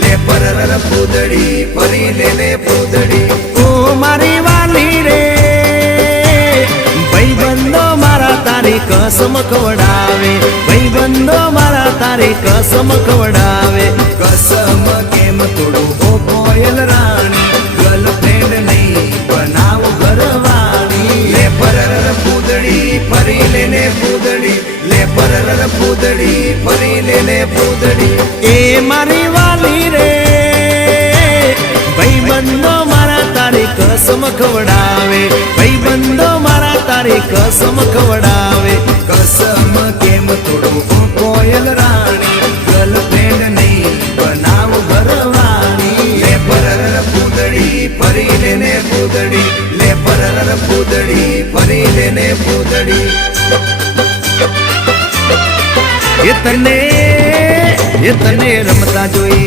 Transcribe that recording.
લે પરર પૂદડી ફરી લે પૂદડી ઓ મારી વાલી રે ભાઈબંધો મારા તારી કસમ ખવડાવે ભાઈબંધો મારા તારી કસમ ખવડાવે કસમ કેમ તોડું ઓ કોયલ રાણી ગર્લફ્રેન્ડ નહીં બનાવ ઘરવાળી લે પરર પૂદડી ફરી લે પૂદડી લે પરર પૂદડી ફરી લે પૂદડી એ મારી વાલી રે ભાઈબંધો મારા તારી કસમ ખવડાવે ભાઈબંધો મારા તારી કસમ ખવડાવે કસમ કેમ તોડું ઓ કોયલ રાણી ગર્લફ્રેન્ડ નહીં બનાવ ઘરવાળી લે પરર પૂદડી ફરી લે પૂદડી લે પરર પૂદડી ફરી લે પૂદડી એ તને રમતા જોઈ